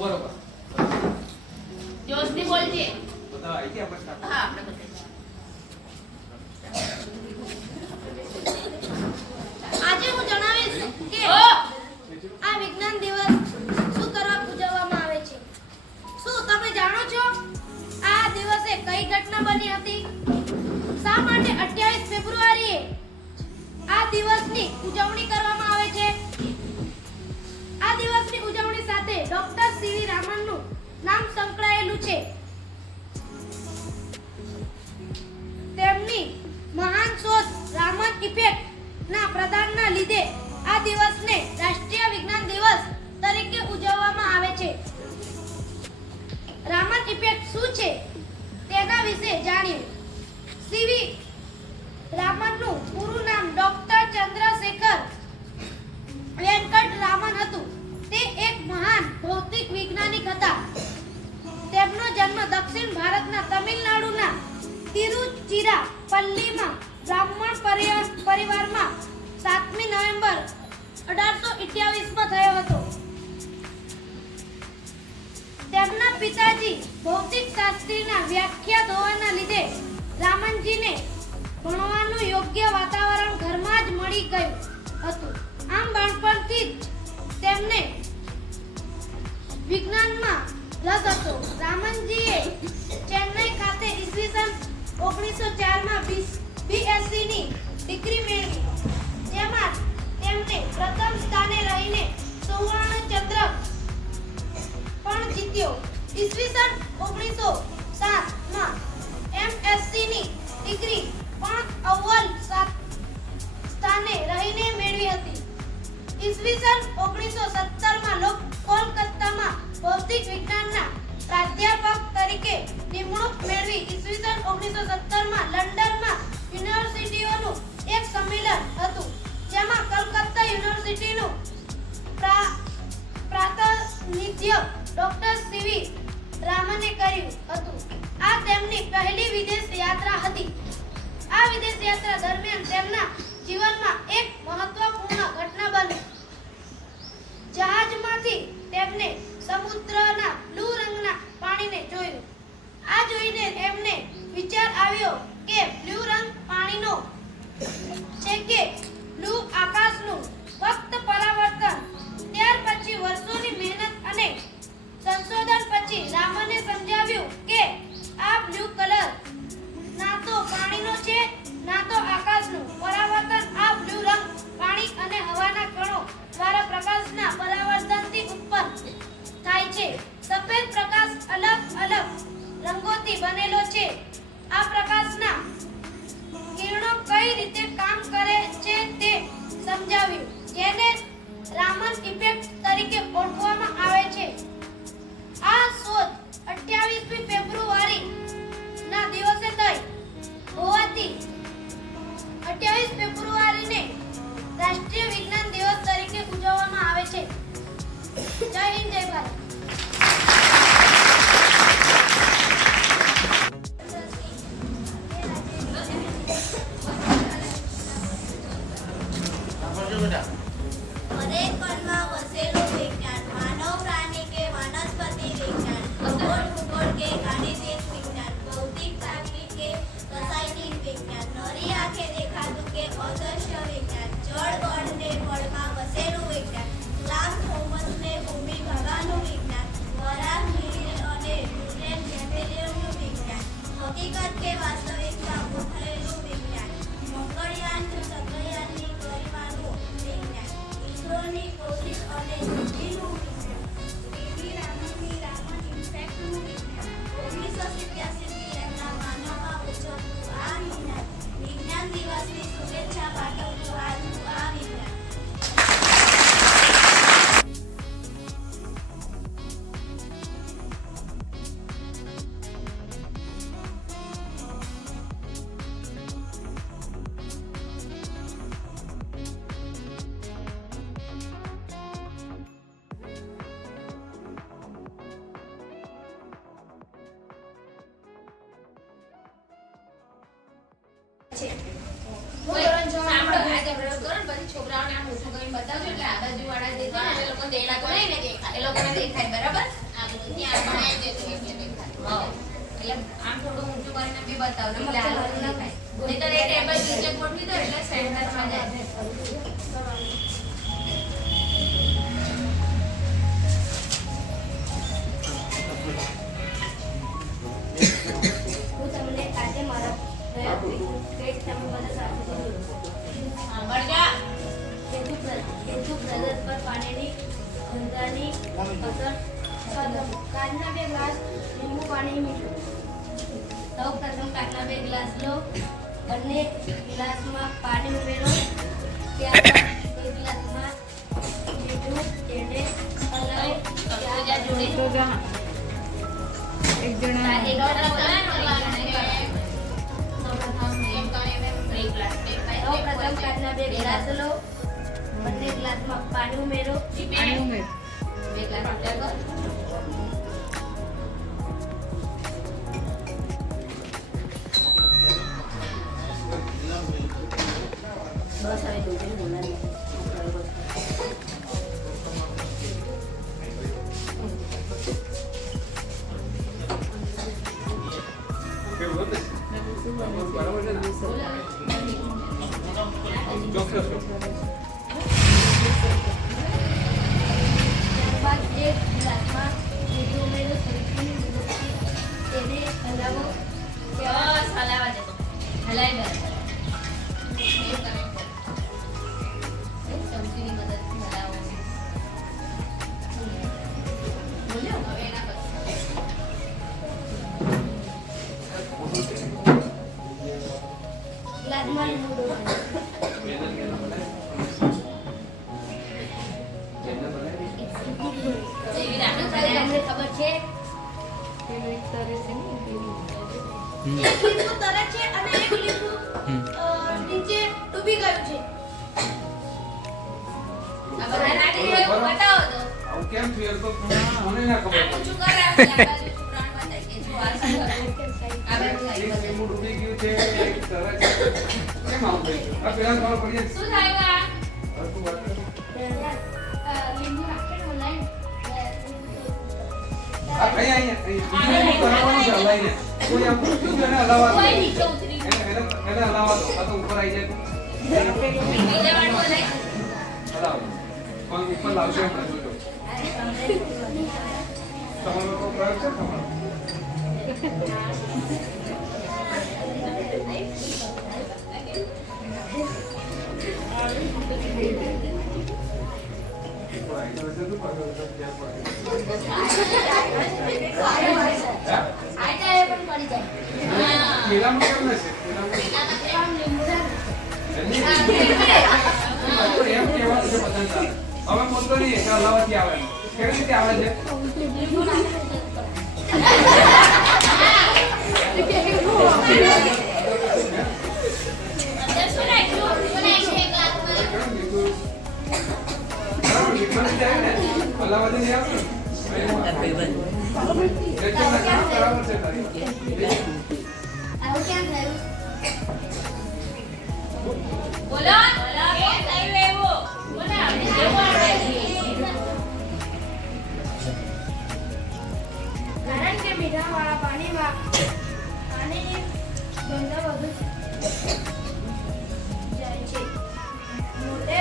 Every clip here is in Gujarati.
બરોબર જોશથી બોલજે. બધા આવી ગયા પછી હા આપણે બધા. આજે હું જણાવીશ કે આ વિજ્ઞાન દિવસ શું કરવા ઉજવવામાં આવે છે. શું તમે જાણો છો આ દિવસે કઈ ઘટના બની હતી? શા માટે 28 ફેબ્રુઆરીએ આ દિવસની ઉજવણી કરવામાં આવે છે? આ દિવસની ઉજવણી સાથે ડોક્ટર સીવી રામનનું નામ સંકળાયેલું છે. તેમની મહાન શોધ રામન ઇફેક્ટ ના પ્રદાનના લીધે આ દિવસને રાષ્ટ્રીય વિજ્ઞાન દિવસ તરીકે ઉજવવામાં આવે છે. રામન ઇફેક્ટ શું છે તેના વિશે જાણીએ. સીવી રામનનું પૂરું નામ ડોક્ટર ચંદ્રશેખર વેંકટ રામન હતું. તે એક મહાન ભૌતિક વૈજ્ઞાનિક હતા. તેમનો જન્મ દક્ષિણ ભારતના તમિલનાડુના તિરુચિરાપલ્લીમાં બ્રાહ્મણ પરિવારમાં 7મી નવેમ્બર 1828માં થયો હતો. તેમના પિતાજી ભૌતિક શાસ્ત્રીના વ્યાખ્યાત હોવાના લીધે રામનજીને ભણવાનું યોગ્ય વાતાવરણ ઘરમાં જ મળી ગયું હતું. આમ બાળપણથી જ તેમને વિજ્ઞાનમાં રસ હતો. રામનજીએ ચેન્નઈ ખાતે ઈસવીસન 1904માં BSc ની ડિગ્રી મેળવી, જેમાં તેમને પ્રથમ સ્થાને રહીને સુવર્ણ ચંદ્રક પણ જીત્યો. ઈસવીસન 1907માં MSc ની ડિગ્રી પણ અવ્વલ સ્થાને રહીને મેળવી હતી. ઈસવીસન 1917માં કોલકાતામાં ભૌતિક વિજ્ઞાનના પ્રાધ્યાપક તરીકે નિમણૂક મેળવી. ઈસવીસન 1917માં લંડનમાં યુનિવર્સિટીઓનું એક સંમેલન હતું, જેમાં કલકત્તા યુનિવર્સિટીનું પ્રાતિનિધ્ય ડોક્ટર સીવી રામને કર્યું હતું. આ તેમની પહેલી વિદેશ યાત્રા હતી. આ વિદેશ યાત્રા દરમિયાન તેમના જીવનમાં એક મહત્વપૂર્ણ ઘટના બની. જહાજમાંથી તેમને સમુદ્રના બ્લુ રંગના પાણીને જોયું. આ જોઈને એમને વિચાર આવ્યો કે બ્લુ રંગ પાણીનો છે કે બ્લુ આકાશનું ફક્ત પરાવર્તન. ત્યાર પછી વર્ષોની મહેનત અને સંશોધન પછી રામને સમજાવ્યું કે આ બ્લુ કલર ના તો પાણીનો છે ના તો આકાશનું. પરાવર્તન આ બ્લુ રંગ પાણી અને હવાના કણો દ્વારા પ્રકાશના પરાવર્તનથી ઉત્પન્ન છે. હું ધોરણ 6 માં સાંભળો, આજે પ્રયોગ કરો ને પછી છોકરાઓને આમ ઊભું કરીને બતાવજો એટલે આ બાજુવાળા જે છે ને એ લોકો દેડા તો નહીં ને દેખાય. એ લોકોને દેખાય બરાબર. આ બધું ત્યાં બનાવી દેજો એટલે દેખાય. હા. એટલે આમ થોડું ઊંચું કરીને બી બતાવજો એટલે આ લોકો દેખાય. નહીંતર એ ટેબલ નીચે ગોઠવી દો એટલે સેન્ટરમાં જાય. હું તમને આજે મારા પ્રયોગ કઈક તમે બધા સાથે જોડો. સાંભળજા. હેતુ પ્રદત્ત પર પાણીની ઘનતાની અસર. કાચના 2 ગ્લાસ લીંબુ પાણી મીઠું. સૌ પ્રથમ કાચના 2 ગ્લાસ લો. બંને ગ્લાસમાં પાણી ઉમેરો. ત્યારબાદ 1 ગ્લાસમાં મીઠું એડે હલાવો. સમજ્યા જોડે. એક જણા એક જણા બોલાવે ને એક સૌ પ્રથમ કાચના 2 ગ્લાસ લો. બંને ગ્લાસમાં પાણી ઉમેરો. પાણી ઉમેર. 2 ગ્લાસ ઉમેરો. બસ હવે દોઢ બોલાવી. કેવું હતું? બરાબર છે ને? ચોક્કસ. ત્યારબાદ 1 ગ્લાસમાં મીઠું ઉમેરો. સબ્જીની મદદથી તેને હલાવો. બસ હલાવા દે. હલાઈ દે. ચમચીની મદદથી હલાવો. બોલ્યો હવે એના પછી ગ્લાસમાં લીંબુ ડોળો. જેવી રાખ્યું તમને ખબર છે પેલું એક તરે છે ને પેલું. એક લીંબુ તરે છે અને એક લીંબુ નીચે ડૂબી ગયું છે. આ બધા નાની જેવું બતાવો તો. આવું કેમ થયું? એ તો મને ના ખબર. આમ ઊંચું કર આ બાજુ છોકરાઓને બતાય કે જો આ શું કરે. આ બાજુ આવી એક લીંબુ ડૂબી ગયું છે, એક તરે છે. કેમ આવું થયું? આ પેલા ખબર પડી જાય. શું થયું આ? હવે તું વાત કર. લીંબુ નાખીને હલાવીને આ અહીંયા લીંબુ કરાવવાનું છે હલાવીને. કોઈ આમ પૂછ્યું છે એને હલાવવા દો. કોઈ નીચે ઉતરી એને હલાવવા દો. આ તો ઉપર આવી જાય તું. બીજા વાળું હલાય. હલાવો. પણ ઉપર લાવશે એમ નથી જોજો. તમારો લોકો પ્રયોગ છે તમારો? આ જાય પણ પડી જાય. પેલામાં કેમ નથી? આમ લીંબુ એમ કહેવાનું છે પતંગ ચાલે. હવે બોલતો નહીં કે હલાવાથી આવે. કેવી રીતે આવે છે? લીંબુ નાખીને અંદર શું નાખ્યું? શું નાખ્યું એક ગ્લાસમાં? કેમ લીધું? બરાબર, લીધું નથી આવે ને? હલાવાથી નહીં આવે ને? એકદમ નકામું બરાબર છે તારી. આવું કેમ થયું? બોલો કેમ થયું એવું? બોલો આપણે જેવું આપણે કારણ કે મીઠાવાળા પાણીની ગંધ વધુ જાય છે. મોટે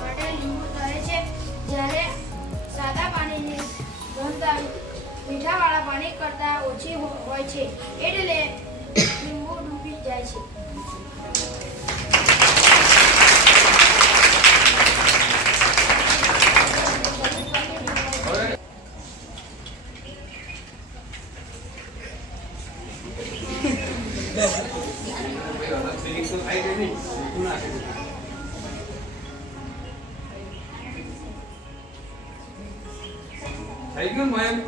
માટે લીંબુ તરે છે, જ્યારે સાદા પાણીની ઘનતા મીઠાવાળા પાણી કરતાં ઓછી હોય છે, એટલે લીંબુ ડૂબી જાય છે. હવે એક તો થાય કે નહીં? તું નાખે. થઈ ગયું ને મયંક?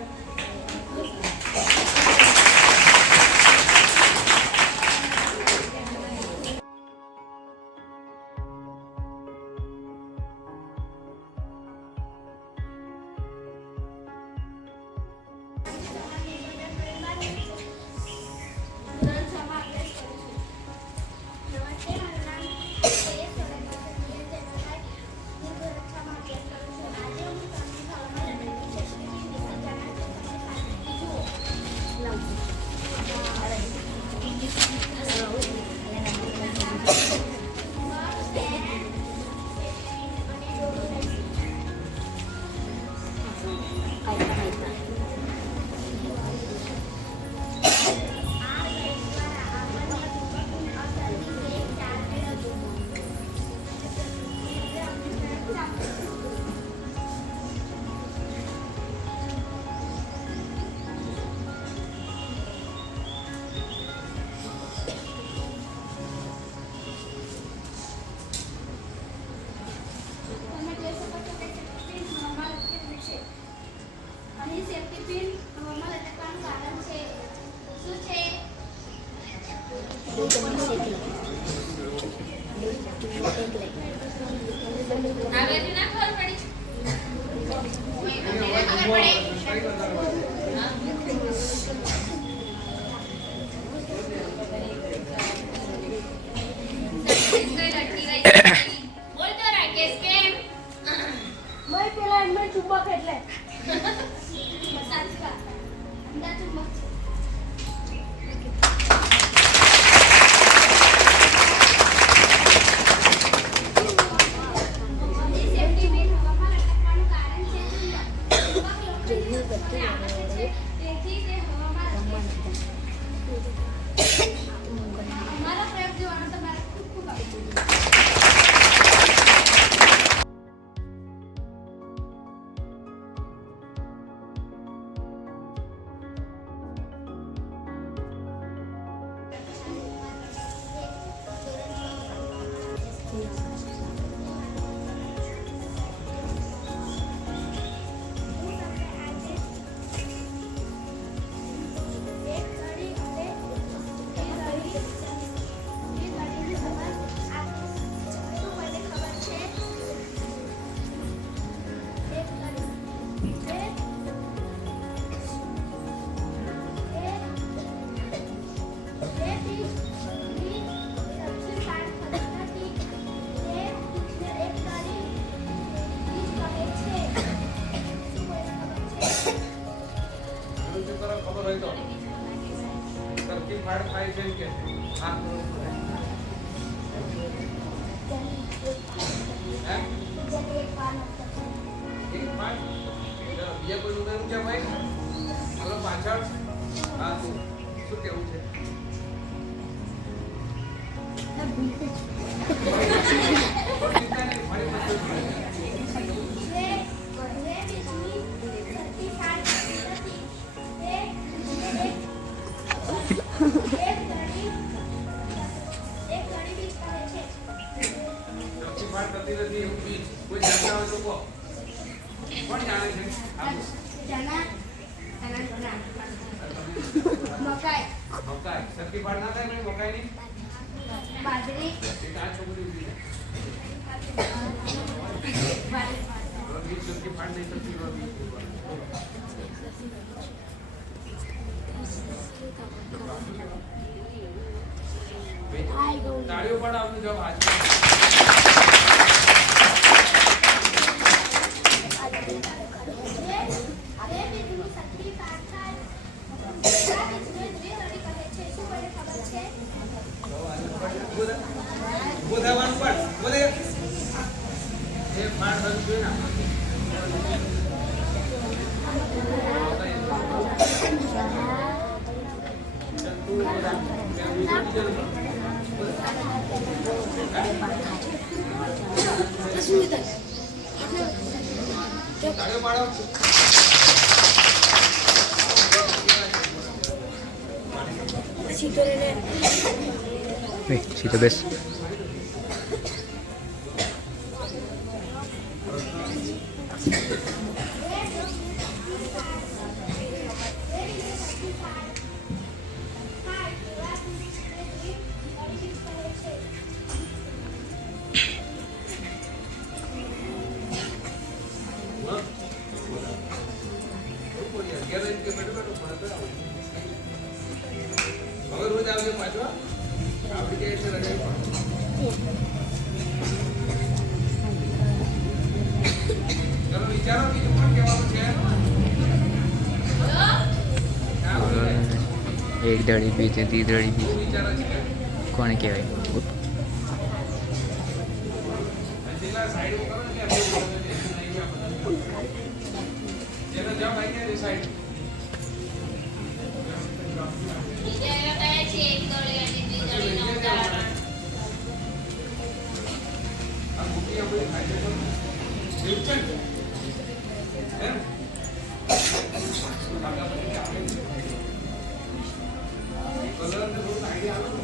આગળથી ના ખબર પડી એને અવાજ ખબર ઉભો પડે કઈ કરતા હોય. બોલ તો રાકેશ કેમ મેં પેલા એમને ચુંબક એટલે સાચા અંદા ચુંબક સેફટી બેલ્ટ હવામાં લટકવાનું કારણ છે તેથી તે હવામાં અમારા પ્રયોગ જોવાનો તમારે ખૂબ ખૂબ આભાર આનું શું કરો ખબર હોય તો સરખી ફાડ થાય છે કે આ હે એક ફાડ બીજા કોઈ ઉદાહરણ છે ભાઈ હાલો પાછળ હા શું કેવું છે સરખી ફાડ થતી નથી એવું બીજ કોઈ જાણતા હોય તો કહો કોણ જાણે છે મકાઈ મકાઈ સરખી ફાડ ના થાય ભાઈ મકાઈની બાજરી એક આ છોકરી ઉભી છે બીજ સરખી ફાડ નહીં થતી હોય બીજ તાળીઓ પણ આપનું જવાબ હાથ ઉભો થવાનું પણ ઉભો થઈ એ ફાડ થતું જોઈએ તાળીઓ પાડો સીધો બેસ હવે રોજ આવજો પાછો આપડી કે છે રજાઈ ચલો વિચારો બીજું પણ કહેવાનું છે એક દડી બી છે તી દડી બી શું વિચારો છે કોને કહેવાય જેટલા સાઈડ કરો ને ત્યાં જેનો જવાબ આવી ગયા સાઈડ બીજા એવા કયા છે એક દોડી અને દ્વિદળીનું ઉદાહરણ આ બુકી આપણે ખાઈ જતો એવું છે ને હે આગળ પછી આપણે કલર ને થોડું આઈડિયા આવે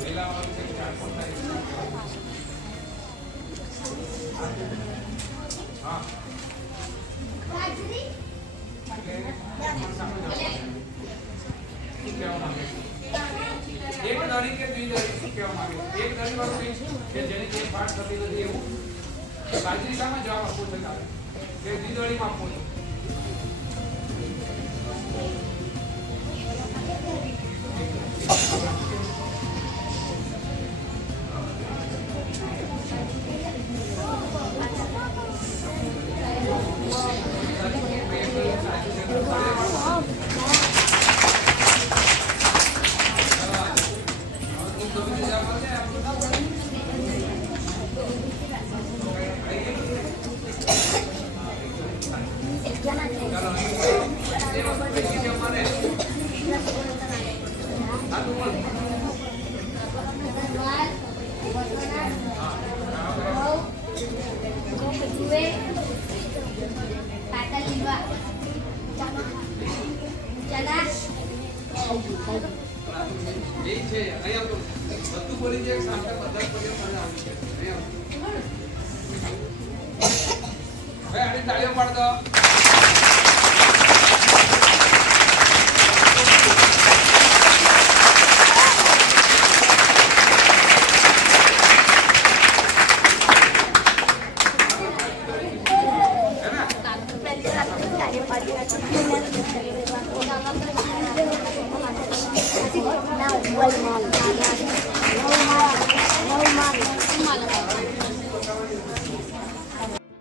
વેલા વાળું છે ચાર પણ થાય હા બાજરી એક દળી કે દ્વિદળી શું કહેવા માંગે? એક દળી વાળું બીજ કે જેની એક ભાગ થતી નથી એવું બાજરી સામે જવાબ આપવો છે તારે કે દ્વિદળીમાં આપવો છે. એ છે અહીંયા તો બધું બોલી જાય સાંભળે બધા બોલી મને આવી છે ભાઈ આની તાળીઓ પાડ દો.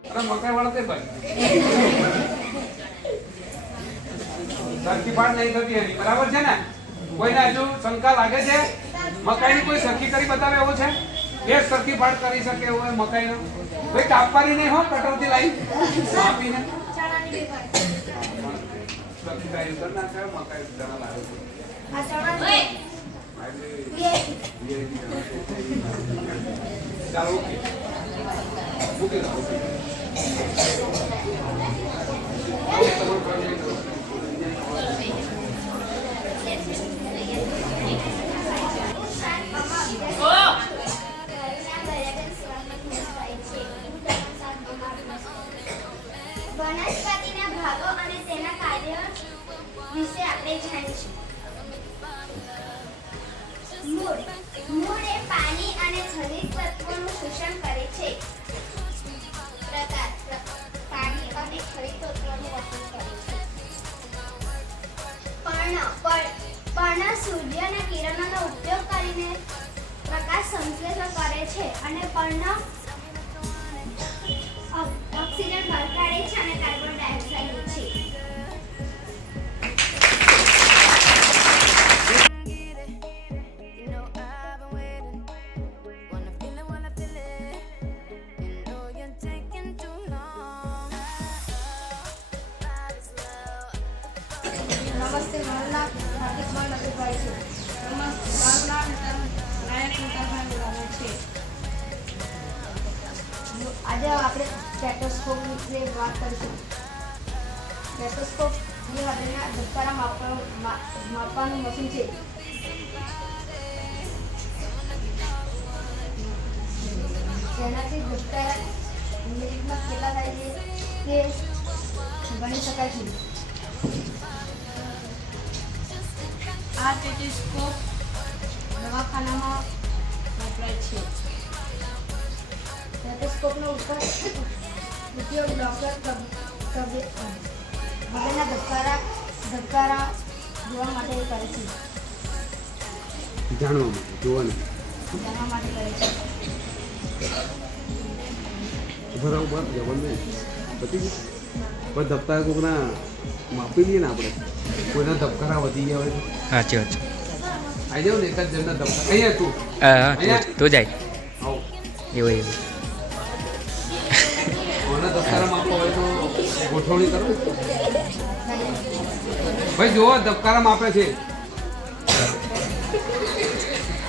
અરે મકાઈ વાળો તે ભાઈ સરખી પાડ નહીં થતી એની બરાબર છે ને? કોઈને હજુ શંકા લાગે છે મકાઈની કોઈ સરખી કરી બતાવે એવો છે? એ સરખી પાડ કરી શકે એવો હોય મકાઈનો? ભાઈ કાપવાની નહીં હો, કટરથી લાવી કાપીને સરખી કરી કર નાખે મકાઈ ચણા લાવે છે. ચાલો ઓકે મૂકી દો. વનસ્પતિના ભાગો અને તેના કાર્યો વિશે આપણે જાણીશું. મૂળ એ પાણી અને ખનિજ તત્વોનું શોષણ કરે છે. પ્રકાર પાણી અને ખનિજ તત્વોનું શોષણ કરે છે. પર્ણ સૂર્યના કિરણોનો ઉપયોગ કરીને પ્રકાશ સંશ્લેષણ કરે છે અને પર્ણ ઓક્સિજન બહાર કાઢે છે અને કાર્બન ડાયોક્સાઇડ લે છે. નમસ્તે, મારું નામ હાર્દિકભાઈ નટુભાઈ છે. મારું નામ નાયક મુકાભાઈ લાગે છે. આજે આપણે સ્ટેટોસ્કોપ વિશે વાત કરીશું. સ્ટેટોસ્કોપ એ હૃદયના ધબકારા માપવાનું મશીન છે. તેનાથી ધબકારા મિનિટમાં કેટલા થાય છે તે ગણી શકાય છે. આ સ્ટેટોસ્કોપ દવાખાનામાં વપરાય છે. સ્ટેટોસ્કોપનો ઉપયોગ ડૉક્ટર હૃદયના ધબકારા જોવા માટે કરે છે. જાણવા માટે કરે છે. બરાબર જવાનું બધી પણ ધબકારા કોકના માપી લઈએ ને આપણે કોઈના ધબકારા વધી ગયા હોય સાચી વાત છે. આવી જાવ ને એક જ જણના ધબકારા અહીંયા તું હા તું જાય આવો એવું એવું કોના ધબકારા માપવા હોય તો ગોઠવણી કરો ભાઈ જુઓ ધબકારા માપે છે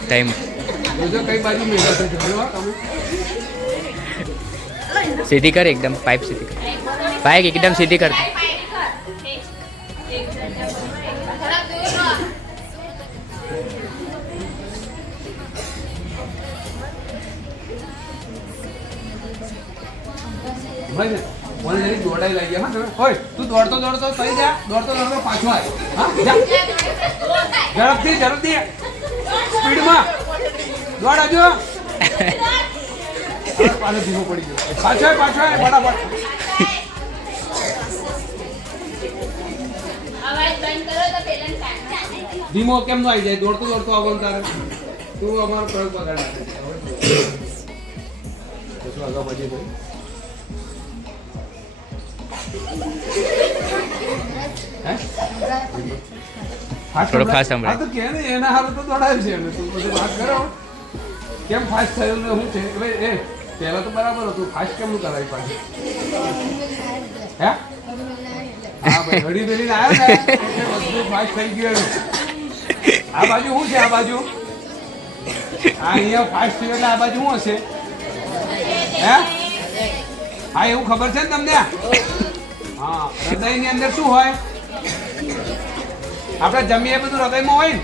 ટાઈમ જોજો કઈ બાજુ મેળા છે જોયો તમે સીધી કર એકદમ પાઇપ સીધી કર પાઇપ એકદમ સીધી કર ભાઈ ને મને જરી દોડાઈ લઈ ગયા હા તમે હોય તું દોડતો થઈ જા દોડતો પાછો આવ હા જા ઝડપથી સ્પીડમાં દોડ આવજો પાછો ધીમો પડી ગયો પાછો આવ ફટાફટ અવાજ બંધ કરો તો પેલા કાઢ ધીમો કેમ નો આવી જાય દોડતો આવવાનું તારે તું અમારો પ્રયોગ બગાડ શું આગળ પછી થોડો fast સંભળાય. તો કે ને એના હારું તો દોડાય છે એને તું બધું વાત કરો કેમ ફાસ્ટ થયું ને શું છે હવે એ પહેલા તો બરાબર હતું ફાસ્ટ કેમનું કરાવી પાછું હે હા ભાઈ ઘડી બેલીને આવ્યો ને એટલે બધું ફાસ્ટ થઈ ગયું એનું. આ બાજુ શું છે આ બાજુ આ અહીંયા ફાસ્ટ થયું એટલે આ બાજુ શું હશે હે હા એવું ખબર છે ને તમને હા હૃદયની અંદર શું હોય આપણે જમીએ બધું હૃદયમાં હોય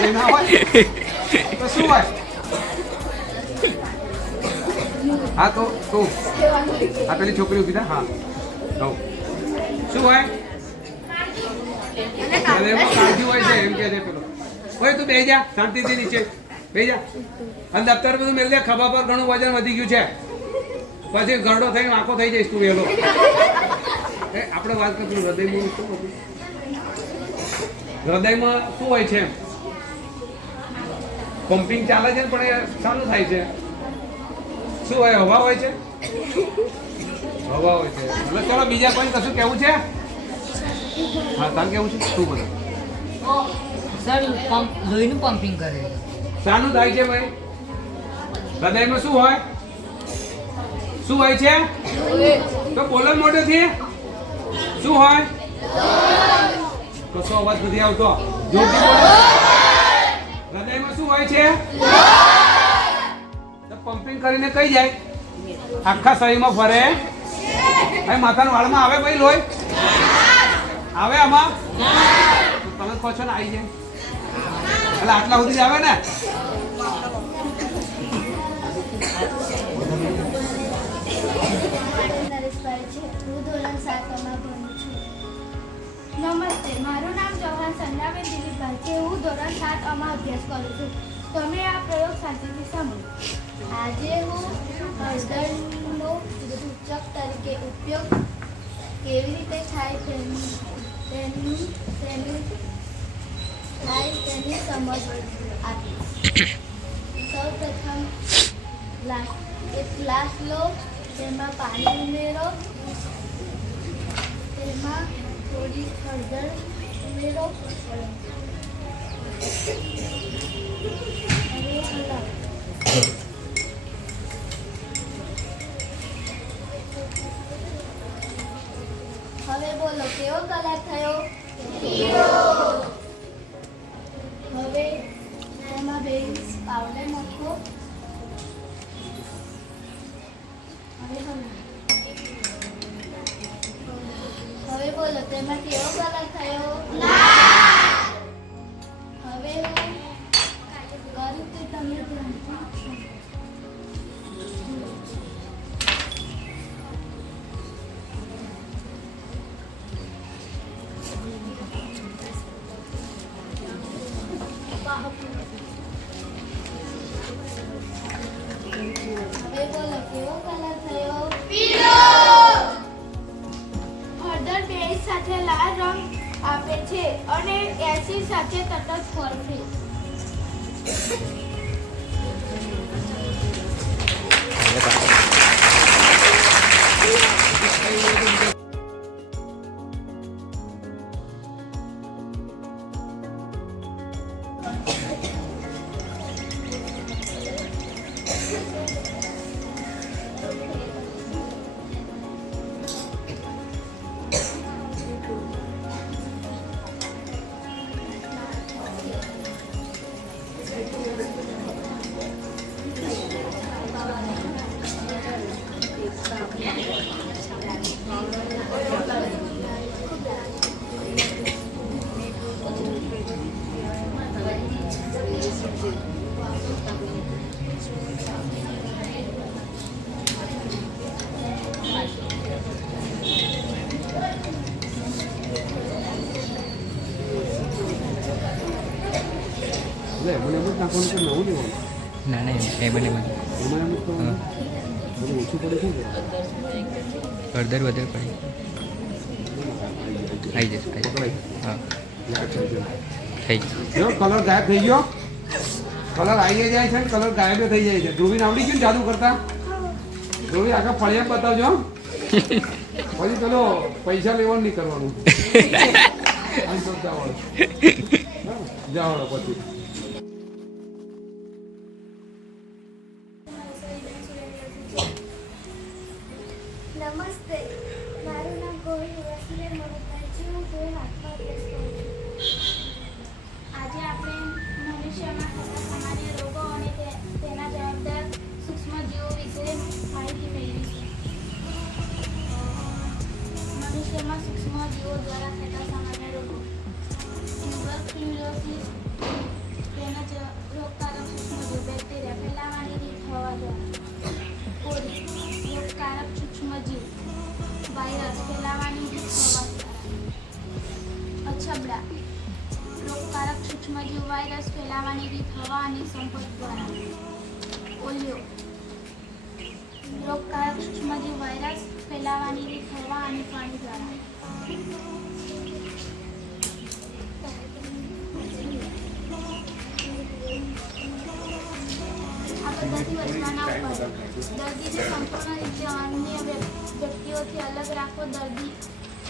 ને ના હોય તો શું હોય હા તો આ પેલી છોકરી ઉભી થા હા શું હોય હૃદયમાં કાળજી હોય છે એમ કે છે પેલો ઓય તું બેસી જા શાંતિથી નીચે બેસી જા અને દફતર બધું મેળ દે ખભા પર ઘણું વજન વધી ગયું છે પછી ગરડો થઈને આંખો થઈ જઈશ તું વહેલો આપણે વાત કરશું હૃદયમાં શું હતું હૃદયમાં શું હોય છે પમ્પિંગ ચાલે છે પણ એ શાનું થાય છે શું હોય હવા હોય છે હવા હોય છે એટલે ચલો બીજા કોઈ કશું કેવું છે હા તાર કેવું છે શું બધું સર લોહીનું પમ્પિંગ કરે છે શાનું થાય છે ભાઈ હૃદયમાં શું હોય છે તો બોલો મોઢેથી શું હોય કશો અવાજ નથી આવતો જોરથી બોલો હૃદયમાં શું હોય છે તો પમ્પિંગ કરીને કઈ જાય આખા શરીરમાં ફરે ભાઈ માથાના વાળમાં આવે ભાઈ લોહી આવે આમાં તો તમે કહો છો ને આવી જાય એટલે આટલા સુધી જ આવે ને નરેશભાઈ છે હું ધોરણ 7માં ભણું છું. નમસ્તે, મારું નામ ચૌહાણ સંજ્ઞાબેન દિલીપભાઈ છે. હું ધોરણ 7માં અભ્યાસ કરું છું. તમે આ પ્રયોગ શાંતિથી સાંભળો. આજે હું હળદરનો સૂચક તરીકે ઉપયોગ કેવી રીતે થાય તેની સમજ આપીશ. સૌપ્રથમ એક ગ્લાસ લો, તેમાં પાણી ઉમેરો, તેમાં થોડી હળદર ઉમેરો, હવે હલાવો. હવે બોલો કેવો કલર થયો? હવે તેમાં બેઝ પાવડર નાખો. હવે બોલો તેમાં કેવો કલર થયો? હવે હું કરું તે તમે ધ્યાનથી હવે બોલો કેવો કલર થયો? હળદર બેઝ સાથે લાલ રંગ આપે છે અને એસિડ સાથે તટસ્થ હોય છે. નાખવાનું કે નવું લેવાનું? ના ના ફેમિલીમાં એમાં એમ જ કરવાનું? બધું ઓછું પડે છે ને? હળદર વધારે પડી આવી જશે પકડાય. હા યાદ કરજો. થઈ ગયું જો કલર ગાયબ થઈ ગયો, કલર આવી જાય છે ને કલર ગાયબ થઈ જાય છે. ધ્રુવીને આવડી ગયું ને જાદુ કરતા? ધ્રુવી આખા ફળિયા બતાવજો પછી પેલો પૈસા લેવાનું નહીં કરવાનું. જાઓ પછી નમસ્તે, મારું નામ ગોવિંદ વસીલે મમતાઈ છે. હું ધોરણ 8માં અભ્યાસ કરું છું. આજે આપણે મનુષ્યમાં થતા સામાન્ય રોગો અને તેના જવાબદાર સૂક્ષ્મજીવો વિશે માહિતી મેળવીશું. મનુષ્યમાં સૂક્ષ્મજીવો દ્વારા થતા સામાન્ય રોગો: ટ્યુબરક્યુલોસિસ, તેના રોગકારક સૂક્ષ્મજીવ બેક્ટેરિયા, ફેલાવાની રીત હવા દ્વારા. કોરી, રોગકારક સૂક્ષ્મજીવ વાયરસ, ફેલાવાની રીત હવા દ્વારા. અછબડા, રોગકારક સૂક્ષ્મજીવ વાયરસ, ફેલાવાની રીત હવા અને સંપર્ક દ્વારા. પોલિયો, રોગકારક સૂક્ષ્મજીવ વાયરસ, ફેલાવાની રીત હવા અને પાણી દ્વારા. આ બધાથી બચવાના ઉપાયો: દર્દીને સંપૂર્ણ રીતે અન્ય વ્યક્તિઓથી અલગ રાખવો.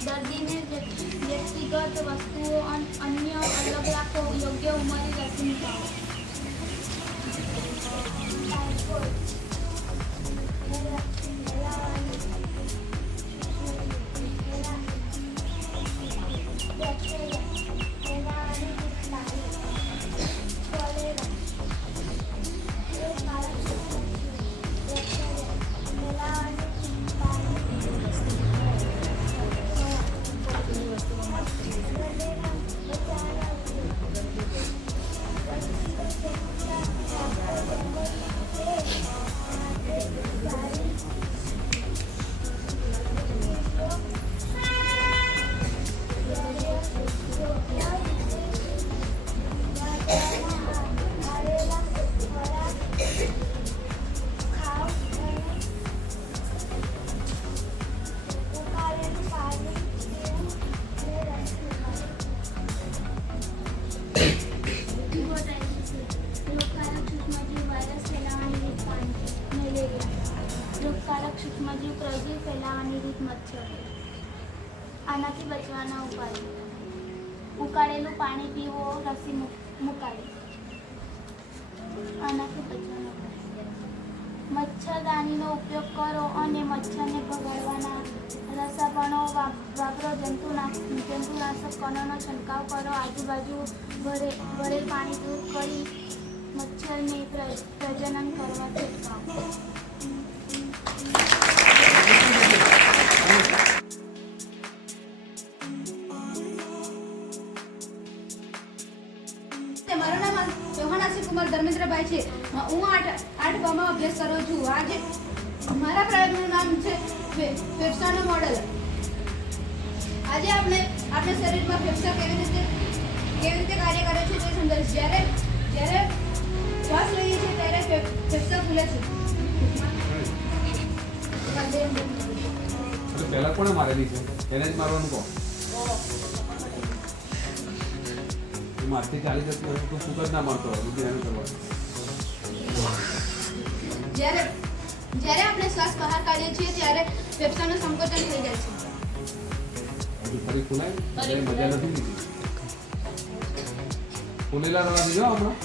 દર્દીને વ્યક્તિગત વસ્તુઓ અન્ય અલગ રાખવો. યોગ્ય ઉંમરે રસી મૂકાવો. રોગકારક સૂક્ષ્મજીવ પ્રજનન, ફેલાવાની રીત મચ્છર. આનાથી બચવાના ઉપાયો: ઉકાળેલું પાણી પીવો. રસી મુકાવી. આનાથી બચવાના ઉપાયો: મચ્છરદાનીનો ઉપયોગ કરો અને મચ્છરને ભગાડવાના રસાપણો વાપરો. જંતુનાશક કણોનો છંટકાવ કરો. આજુબાજુ ભરેલ પાણી દૂર કરી મચ્છરને પ્રજનન કરવા છંટકાવ. મારું નામ ચૌહાણ આશિકકુમાર ધર્મેન્દ્રભાઈ છે. હું 8 બામાં અભ્યાસ કરું છું. આજે મારા પ્રયોગનું નામ છે ફેફસાનો મોડલ. આજે આપણે આપણા શરીરમાં ફેફસા કેવી રીતે કાર્ય કરે છે તે સમજાવીશ. જ્યારે શ્વાસ લઈએ છીએ ત્યારે ફેફસા ખુલે છે. પહેલા કોણે મારેલી છે? એને જ મારવાનું કહો. મારથી ચાલી જતી હોય તો ફૂક જ ના મારતો હોય. બધું એનું કરવાનું. જ્યારે આપણે શ્વાસ બહાર કાઢીએ છીએ ત્યારે ફેફસાનું સંકોચન થઈ જાય છે. હજુ ફરી ફૂલાય એટલે મજા નથી લીધી. ફૂલેલા રવા દીધો હમણાં.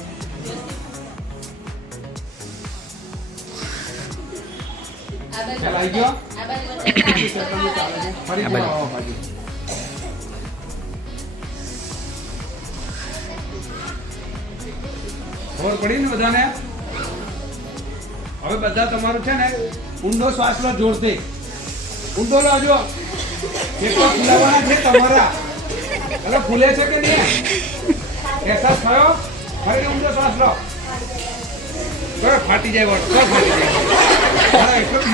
ચાલ આવી ગયો. ફરી બોલાવો બાજુ. ખબર પડી ને બધાને? હવે બધા તમારું છે ને ઊંડો શ્વાસ લો જોરથી. ઊંડો લો જો. કેટલા ફૂલાવાના છે તમારા? એટલે ફૂલે છે કે નહીં? અહેસાસ થયો? ફરી ઊંડો શ્વાસ લો. બરાબર ફાટી જાય વળ. ફાટી જાય. હા, એટલું જ.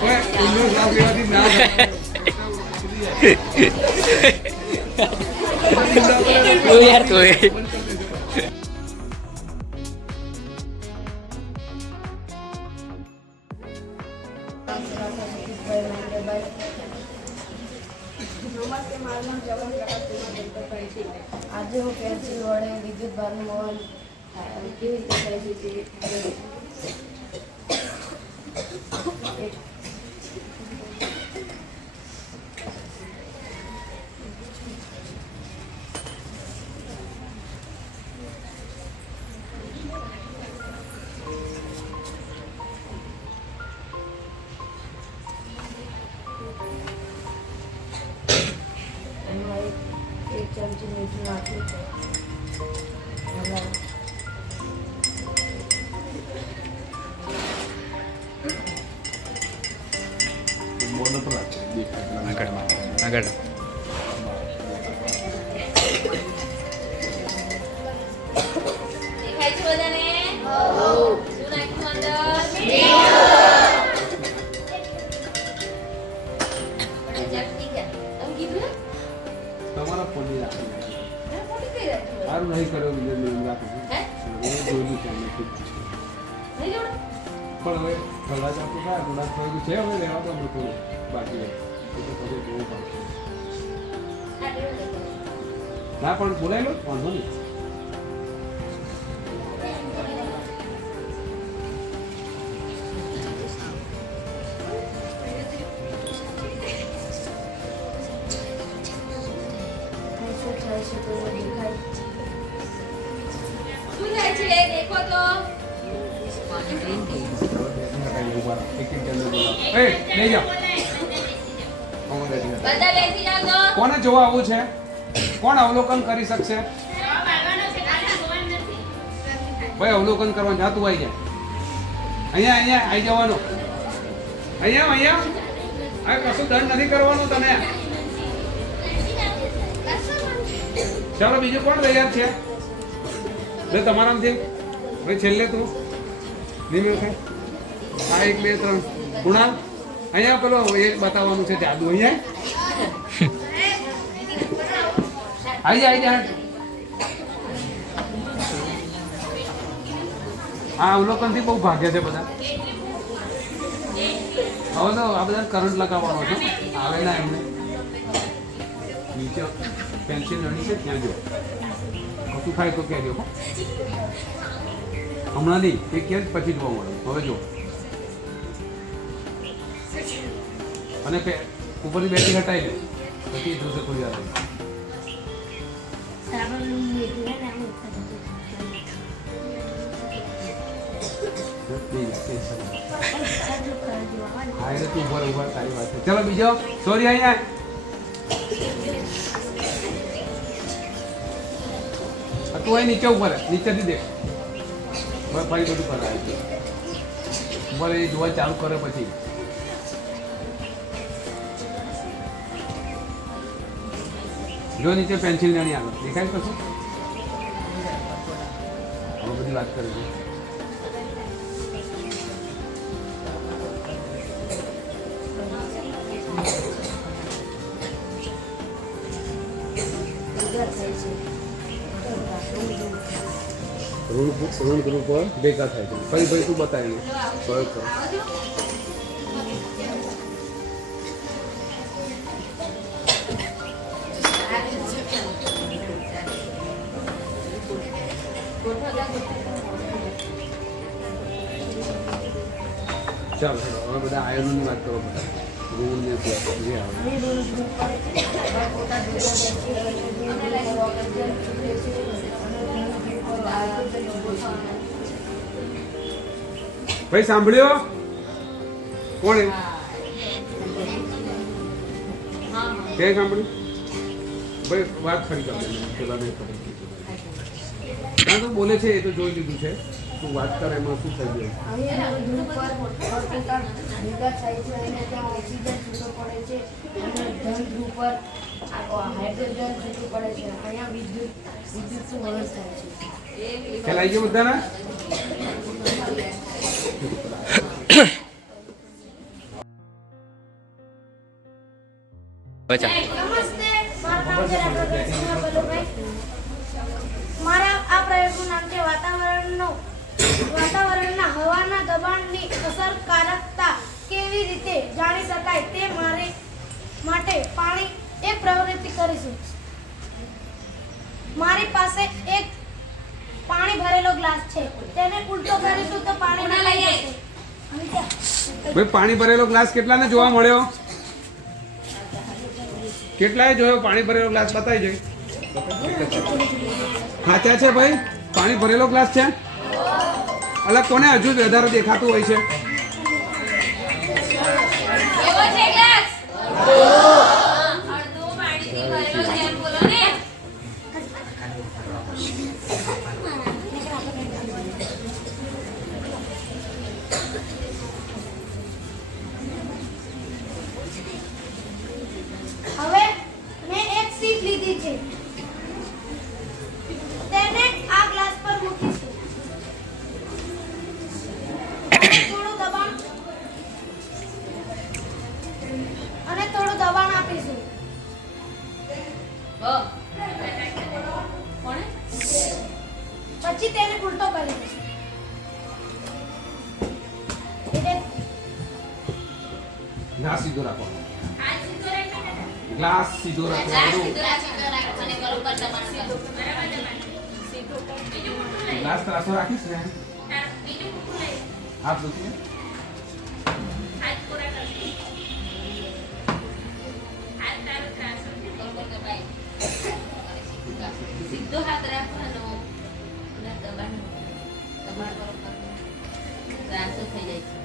કોઈ ઊંડો શ્વાસ લેવાથી ના થાય. તું યાર તું નમસ્તે, મારું નામ જવાન પ્રકાશ કુમાર દંતકભાઈ છે. આજે હું પેન્સિલ વડે વિદ્યુત ભારનું વહન કેવી રીતે થાય છે તે એમાં એક ચમચી મીઠું નાખી હલાવો. આગળ દેખાય છે બધાને? શું નાખ્યું અંદર? ચટણી છે. તમે કીધું ને? તમારા ફોનની રાખી મેં ખોટી કઈ રાખી? સારું નહીં કર્યો બીજો મેં રાખું હે? મેં જોયું છે મેં ખુદ. નહીં જોડે? પણ હવે કલાક આપતું થાય કલાક થયું છે હવે રહેવા તો અમે થોડું બાકી રહે. એ તો પછી જોવું પડશે. આ ટેવ નહીં. ના પણ બોલાય લો વાંધો નહીં. શું થાય છે તો દેખાય. શું થાય છે? દેખો તો. એક એક જણને બોલાવો. એ લઈ જાઓ. બધા બેસી જાઓ તો. કોને જોવા આવું છે? કોણ અવલોકન કરી શકશે? ભાઈ અવલોકન કરવાનું જાતું આવી જાય. અહીંયા આવી જવાનું. અહીંયા આ કશું દંડ નથી કરવાનું તને. ચાલો બીજું કોણ તૈયાર છે? બે તમારામાંથી ભાઈ છેલ્લે તું નિમેલ ખાય. આ 1 2 3 કુણાલ અહીંયા પેલો એક બતાવવાનું છે જાદુ. અહીંયા આવી જા. આ અવલોકન થી બહુ ભાગ્ય છે બધા. હવે તો આ બધા કરંટ લગાવવાનો છે. આવે ના એમને નીચે પેન્સિલ નડી છે ત્યાં જો કશું થાય તો કહેજો. હમણાં નહીં એ ક્યાં પછી જોવા મળે. હવે જો અને ઉપરની બેટરી હટાવી દે પછી જોશે કોઈ યાદ હા એટલે તું ઉભા તારી વાત છે. ચલો બીજો સોરી અહીંયા તું અહીં નીચે ઉપર નીચેથી દેખ બસ ફરી બધું કરાય છે. ઉભા એ જોવા ચાલુ કરે પછી જો નીચે પેન્સિલ નાની આગળ દેખાય કશું. હવે બધી વાત કરે છે. ઋણ ગ્રુપ પર ભેગા થાય છે. ફરી તું બતાવી પ્રયોગ કરો. ચાલો હવે બધા આયનોની વાત કરો. બધા ઋણ ને જે ભાઈ સાંભળ્યો કોણે તે સાંભળ્યું? ભાઈ વાત ખરી કરે પેલા નહીં ખબર. ત્યાં તો બોલે છે એ તો જોઈ લીધું છે. તું વાત કર એમાં શું થઈ ગયું? અહીંયા વિદ્યુત પર ભેગા થાય છે અને ત્યાં ઓક્સિજન છૂટો પડે છે અને ધન ધ્રુવ પર હાઇડ્રોજન છૂટું પડે છે. અહીંયા વિદ્યુતનું વહન થાય છે. ખ્યાલ આવી ગયો બધાને? બચા નમસ્તે, મારું નામ છે ડોક્ટર ગણેશકુમાર બલુભાઈ. મારા આ પ્રયોગનું નામ છે વાતાવરણના હવાના દબાણની અસરકારકતા કેવી રીતે જાણી શકાય તે માટે પાણી એક પ્રવૃત્તિ કરીશું. મારી પાસે એક પાણી ભરેલો ગ્લાસ છે, તેને ઉલટો કરીશું તો પાણી નખાઈ જશે. ભાઈ પાણી ભરેલો ગ્લાસ કેટલાને જોવા મળ્યો? કેટલાએ જોયો પાણી ભરેલો ગ્લાસ? બતાવી જોઈએ. સાચા છે ભાઈ? પાણી ભરેલો ગ્લાસ છે? અલગ કોને હજુ વધારે દેખાતું હોય છે? કેવો છે ગ્લાસ? અડધું પાણીથી ભરેલો છે એમ બોલો ને. હવે મેં એક સીટ લીધી છે, તેને આ ગ્લાસ પર મૂકીશું. થોડું દબાણ આપીશું. કોણે? પછી તેને ઉલટો કરી દઈશું. ગ્લાસ સીધો રાખો. આ સીધો રાખો. ગ્લાસ સીધો રાખો. ગ્લાસ સીધો રાખો અને બરોબર દબાણ કરો. બરાબર દબાણ. સીધો. બીજું મોટું લઈ. ગ્લાસ ત્રાસો રાખીશ ને બીજું મોટું લઈ. હાથ દૂધી હાથ પૂરા કરજો. હાથ તારો ત્રાસો બરોબર દબાય. સીધો હાથ રાખવાનો અને દબાણ બરોબર ત્રાસો થઈ જાય છે.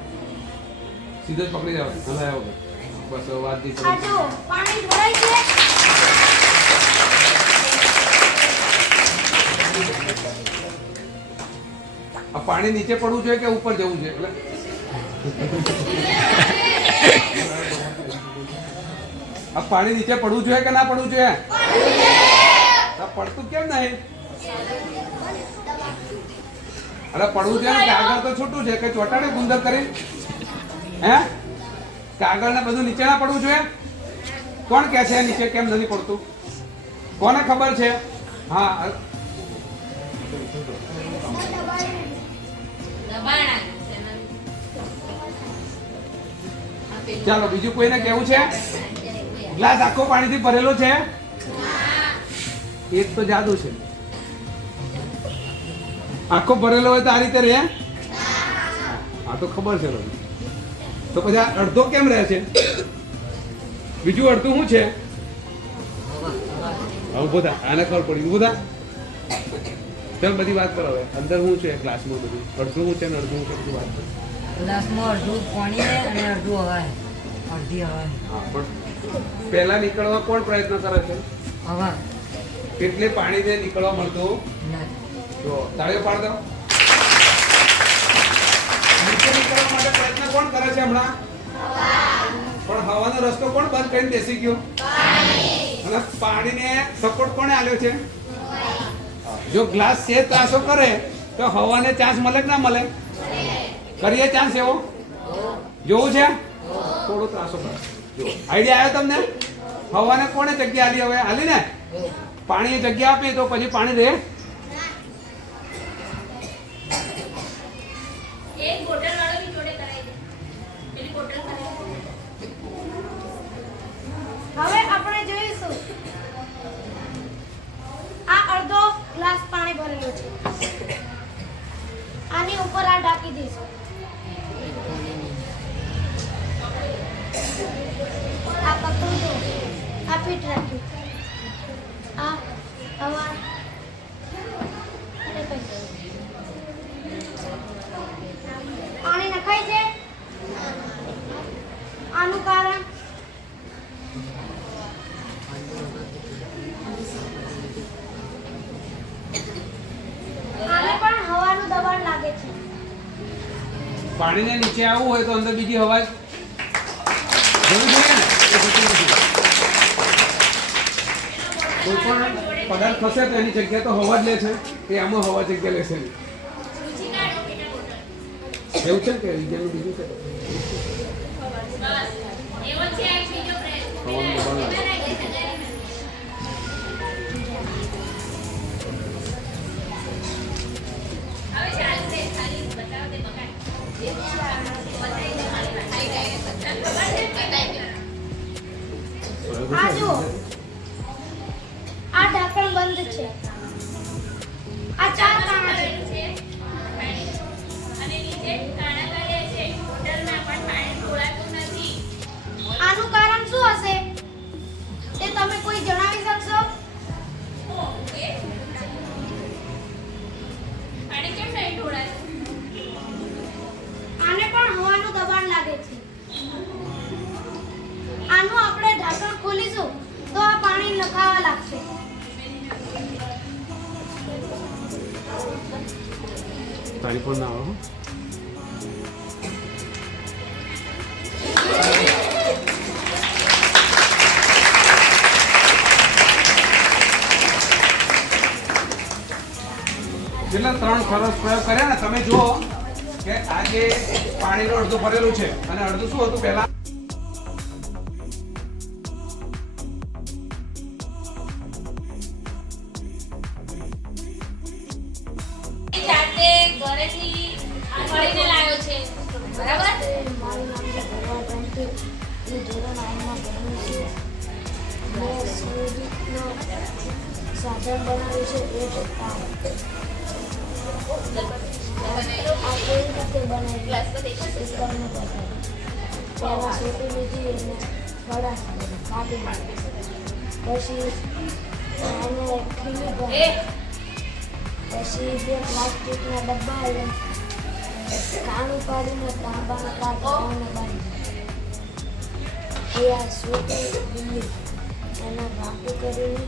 સીધો જ પકડી જાવ. હલાયો બસ હવે વાત દી આ જુઓ, પાણી ભરાય છે. આ પાણી નીચે પડવું જોઈએ કે ઉપર જવું જોઈએ? એટલે આ પાણી નીચે પડવું જોઈએ કે ના પડવું જોઈએ? આ પડતું કેમ નહીં? અરે પડવું જોઈએ ને. કાગળ તો છૂટું છે કે ચોટાડે ગુંદર કરી? હે કાગળ ને બધું નીચે ના પડવું જોઈએ? કોણ કે છે નીચે કેમ નથી પડતું? કોને ખબર છે? હા દબાણ આવ્યું છે ને. આ પેલું ચાલો બીજું કોઈને કેવું છે? ગ્લાસ આખો પાણીથી ભરેલો છે? એક તો જાદુ છે. આખો ભરેલો હોય તો આ રીતે રહે? આ તો ખબર છે ભાઈ. તો પછી આ અડધો કેમ રહે છે? બીજું અડધું શું છે? ઉભો થા. આને ખબર પડી. ઉભો થા. ચાલ બધી વાત કરો હવે. અંદર શું છે ક્લાસમાં? બધું અડધું શું છે ને અડધું શું છે બધું વાત કરો. ગ્લાસમાં અડધું પાણી છે અને અડધું હવા છે. અડધી હવા છે. હા પણ પહેલા નીકળવા કોણ પ્રયત્ન કરે છે? હવા કેટલે પાણીને નીકળવા મળતું? નથી. જો તાળીઓ પાડ દો. નીચે નીકળવા માટે પ્રયત્ન કોણ કરે છે હમણાં? પણ હવાનો રસ્તો કોણ બંધ કરીને બેસી ગયો? અને પાણીને સપોર્ટ કોણે આલ્યો છે? જો ગ્લાસ છે ત્રાસો કરે તો હવાને ચાન્સ મળે કે ના મળે? કરીએ ચાન્સ એવો? જોવું છે? થોડો ત્રાસો કરે. જો આઈડિયા આવ્યો તમને? હવાને કોણે જગ્યા આલી? હવે આલી ને? પાણીએ જગ્યા આપી તો પછી પાણી રહે? એક બોટલ વાળો બી જોડે કરાવી દે. પેલી બોટલ કરાવી દે. હવે આપણે જોઈશું. આ અડધો ગ્લાસ પાણી ભરેલો છે. આની ઉપર આ ઢાંકી દઈશું. આ પતરું જો, આ ફીટ રાખ્યું. આ હવા અને કંઈ પાણી નખાય છે. આનું કારણ આને પણ હવાનું દબાણ લાગે છે. પાણીને નીચે આવવું હોય તો અંદર બીજી હવા જવી જોઈએ ને? એ જતી નથી. કોઈ પણ પદાર્થ ખસે તો એની જગ્યા તો હવા જ લે છે. એ આમાં હવા જગ્યા લેશે નહીં. રુચિ કાઢો પેલા બોટલ. એવું છે કે વિજ્ઞાનનું બીજું છે? બસ. એવો છે એક બીજો પ્રયત્ન. ખાવાનું તો બને. હવે ચાલશે ખાલી બતાવ દે મકાન બતાવી દે ખાલી direct બતાવી દે. આ જુઓ આ ઢાંકણ બંધ છે. આ 4 કાણા છે. અને નીચે કાણા કાઢ્યા છે. હોટલમાં પણ પાણી ઢોળાતું નથી. આનું કારણ શું હશે તે તમે કોઈ જણાવી શકશો? ઓકે. પાણી કેમ નહીં ઢોળાતું? આને પણ હવાનું દબાણ લાગે છે. આનું આપણે ઢાંકણ ખોલીશું તો આ પાણી નખાવા લાગશે. તારી પણ ના આવે હો. જેટલા 3 સરસ પ્રયોગ કર્યા ને તમે જુઓ કે આ જે પાણીનું અડધું ભરેલું છે અને અડધું શું હતું પહેલા જાતે ઘરેથી ખરીને લાવ્યો છે બરાબર. મારું નામ છે ભરવાડ રણકી. હું ધોરણ 8માં ભણું છું. મેં સંગીતનો સાધન બનાવ્યું છે એ આ કેવી રીતે બનાવ્યું ક્લાસ પર દેખો એ તમને બતાવ્યું. પહેલાં સોટી લીધી અને ખડા કાઢી નાખી. પછી એને ખીલી એ ભરી. પછી બે પ્લાસ્ટિકના ડબ્બા આવ્યા. કાણું પાડીને તાંબાના કાંટાને બાંધી. એ આ સોટી લીધી એને વાંકું કરીને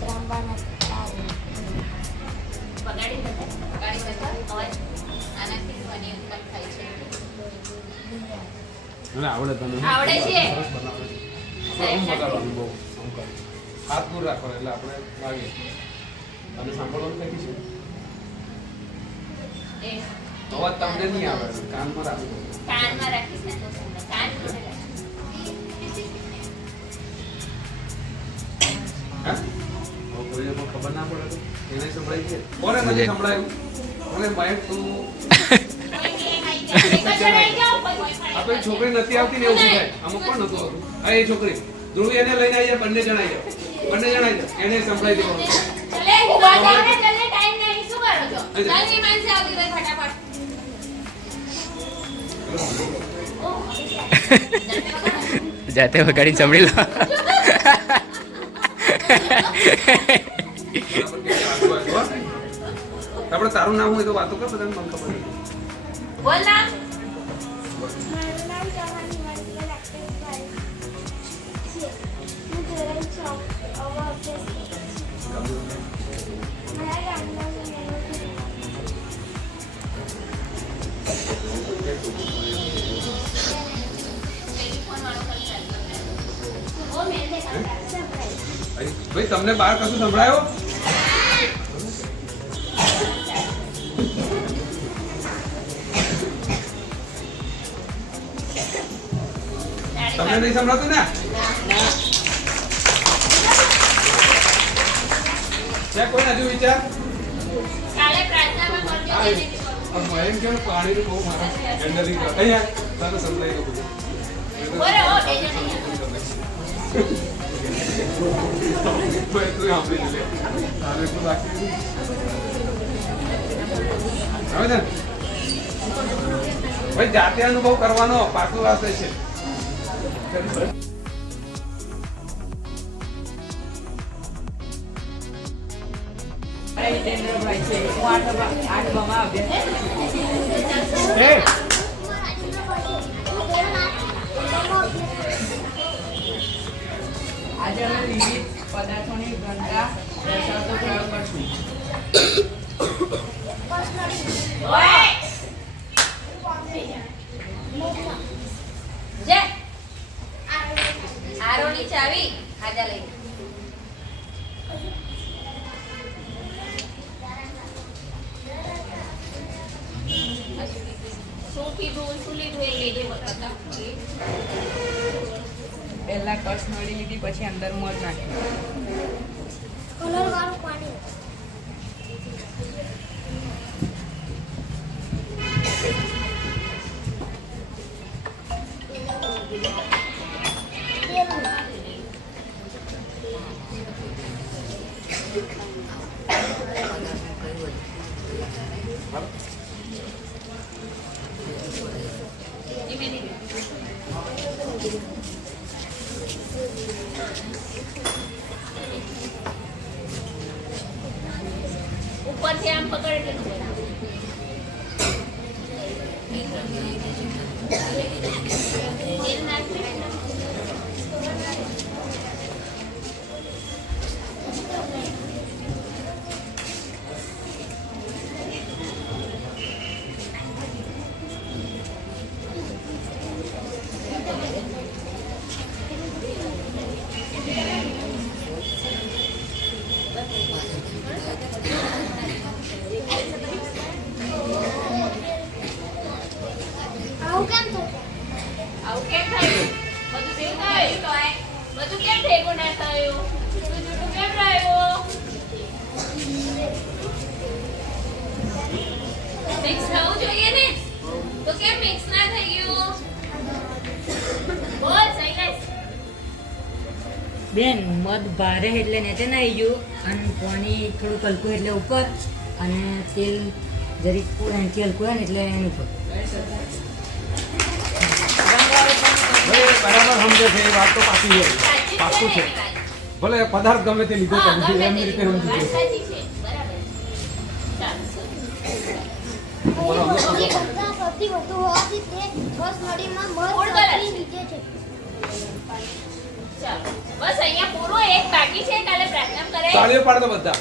તાંબાના તાર બગાડી બતાવ અવાજ આનાથી ધ્વનિ ઉત્પન્ન થાય છે. મને આવડે તને આવડે છે. સરસ બનાવે છે. આમ બગાડવાનું બહુ આમ કરે. હાથ દૂર રાખવાનો એટલે આપણે વાગે અને સાંભળવાનું કઈ છે એ અવાજ તમને નહીં આવે કાનમાં રાખો. કાનમાં રાખીશ ને તો સંભળાય. કાન જોડે રાખ. હા કોઈને પણ ખબર ના પડે તો એને સંભળાય છે કોને નથી સંભળાયું કોને માઇક તું એક જ જણાઈ જાઓ કોઈ આ પેલી છોકરી નથી આવતી ને એવું થાય અમુક પણ નતું આવતું આ એ છોકરી ધ્રુવી એને લઈને આવી જાય બંને જણાઈ જાવ એને સંભળાઈ દેવાનું ચલે ઉભા થાઓ ને જલ્દી ટાઈમ નહીં શું કરો છો જલ્દી માનસે આવતી રહે ફટાફટ જાતે વગાડીને સંભળી લો. આપણે તારું નામ હોય તો વાતો કર બધાને મને ખબર નહીં. બોલ ના મારું નામ ચૌહાણ હિમાંશુ રાકેશભાઈ છે. હું ધોરણ 6 અભ્યાસ કરું છું. મારા ગામના ટેલિફોન વાળો કરી ચાલતો ઓ મેલ દે ભાઈ તમને બહાર કશું સંભળાયો તમને નહીં સંભળાતું ને છે કોઈ હજુ વિચાર કાલે પ્રાર્થનામાં કરજો હા તેને એમ કેમ પાણીનું બહુ મારા હેન્ડલિંગ અહીંયા તારે સંભળાઈ ગયું બધું. બોરે ઓ બેજો નહીં ભાઈ તું સાંભળી લે તારે એટલું બાકી નથી. હવે ને ભાઈ જાતે અનુભવ કરવાનો પાકું વાત છે. આજે અમે વિવિધ પદાર્થોની ઘનતા દર્શાવતો પ્રયોગ કરશું. ઓય જે આરોની ચાવી ખાજા લઈ શું કીધું શું લીધું એ લેજે બતાતા પહેલા કસ નળી લીધી પછી અંદર મધ નાખ્યું. કલર વાળું પાણી ધીમે ધીમે. ઉપરથી આમ પકડ એટલે નું તેલ નાખી. આવું કેમ થતું આવું કેમ થયું? બધું ભેગું થયું? બધું કેમ ભેગું ના થયું? તું જૂઠું કેમ રહ્યું? મિક્સ થવું જોઈએ ને, તો કેમ મિક્સ ના થઈ ગયું? બોલ શૈલેષ. બેન મધ ભારે એટલે નીચે ના આવી ગયું અને પાણી થોડું હલકું એટલે ઉપર અને તેલ જરીક એનાથી હલકું હોય ને એટલે એની ઉપર. ભાઈ બરાબર સમજે છે એ વાત તો પાકી છે, સાચી પાકું છે છે. ને એની વાત? ભલે પદાર્થ ગમે તે લીધો હા, તમે ગમે એમની તે રીતે રીતે. સમજી વાત છે. સાચી છે. બરાબર. ચાલો. બધા સૌથી વધુ હોવાથી તે કસ નળીમાં મધ ફૂડ કલર. સૌથી નીચે છે ચાલો. બસ અહીંયા પૂરું એક બાકી છે, કાલે પ્રાર્થના કરાય. તાળીઓ પાડો બધા.